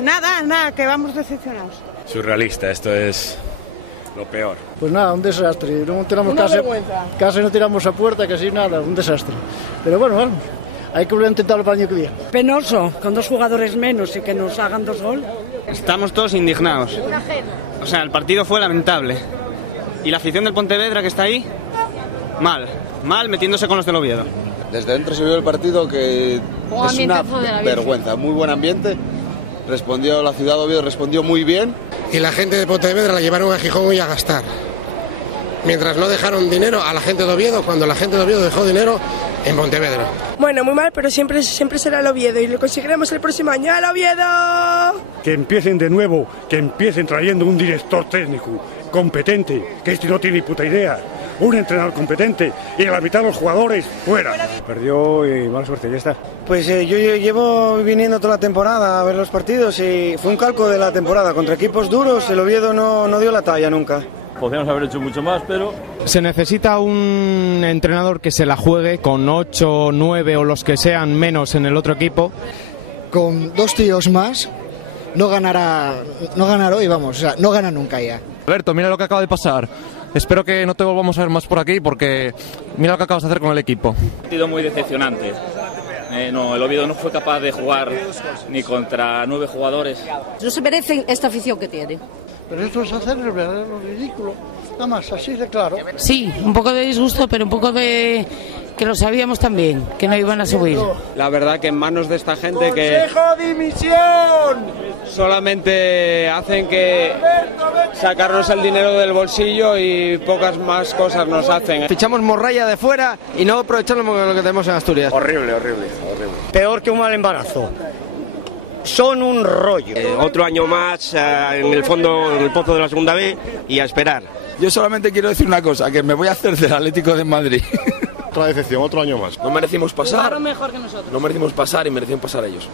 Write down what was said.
Nada, que vamos decepcionados. Surrealista, esto es lo peor. Pues nada, un desastre, no tiramos casi no tiramos a puerta, casi nada, un desastre. Pero bueno, vamos, hay que volver a intentarlo para el año que viene. Penoso, con 2 jugadores menos y que nos hagan 2 goles. Estamos todos indignados. O sea, el partido fue lamentable. Y la afición del Pontevedra que está ahí, mal metiéndose con los del Oviedo. Desde dentro se vio el partido que es una vergüenza, muy buen ambiente. La ciudad de Oviedo respondió muy bien. Y la gente de Pontevedra la llevaron a Gijón y a gastar. Mientras no dejaron dinero a la gente de Oviedo, cuando la gente de Oviedo dejó dinero en Pontevedra. Bueno, muy mal, pero siempre será el Oviedo y lo conseguiremos el próximo año. ¡El Oviedo! Que empiecen de nuevo, que empiecen trayendo un director técnico competente, que este no tiene ni puta idea. Un entrenador competente y la mitad de los jugadores fuera. Perdió y mala suerte, ya está. Pues yo llevo viniendo toda la temporada a ver los partidos y fue un calco de la temporada. Contra equipos duros el Oviedo no dio la talla nunca. Podríamos haber hecho mucho más, pero... Se necesita un entrenador que se la juegue con 8, 9 o los que sean menos en el otro equipo. Con 2 tíos más no ganará hoy, vamos, o sea, no gana nunca ya. Alberto, mira lo que acaba de pasar. Espero que no te volvamos a ver más por aquí porque mira lo que acabas de hacer con el equipo. Un partido muy decepcionante. El Oviedo no fue capaz de jugar ni contra 9 jugadores. No se merecen esta afición que tiene. Pero esto es hacer lo ridículo, nada más, así de claro. Sí, un poco de disgusto, pero un poco de... que lo sabíamos también, que no iban a subir. La verdad que en manos de esta gente ¡Consejo dimisión! solamente hacen que sacarnos el dinero del bolsillo y pocas más cosas nos hacen. Fichamos morralla de fuera y no aprovechamos lo que tenemos en Asturias. Horrible. Peor que un mal embarazo. Son un rollo. Otro año más en el fondo, en el pozo de la segunda B y a esperar. Yo solamente quiero decir una cosa, que me voy a hacer del Atlético de Madrid. Otra decepción, otro año más. No merecimos pasar. Jugaron mejor que nosotros. No merecimos pasar y merecían pasar ellos.